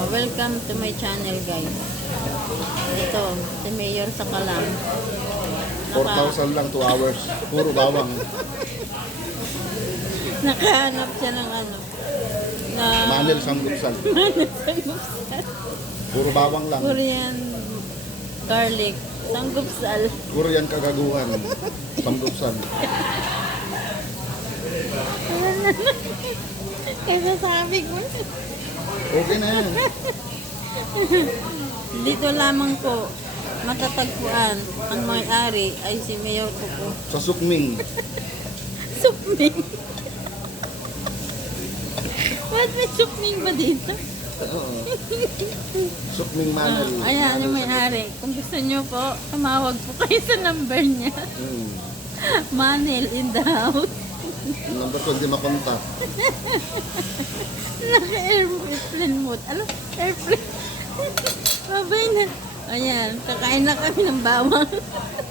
Oh, welcome to my channel, guys. Ito, si Mayor sa Kalam. Naka, 4,000 lang 2 hours. Puro bawang. nakahanap siya ng ano. Na Manel samgupsal. Puro bawang lang. Korean garlic. Sanggupsal. Yan kagaguhan. Samgupsal. Kaya sabi ko, Okay na yan. dito lamang po matatagpuan ang may-ari ay si Mayor Kuko. Sa Sukming. Supming. Ba't may supming ba dito? Oo. Sukming Manel. Ah, ayan yung may-ari. Kung gusto nyo po, tumawag po kayo sa number niya. Hmm. Manil in the house. Number ko hindi makontak. Naka-airplane mode. Alam, airplane. Babay na. Ayan, kakain na kami ng bawang.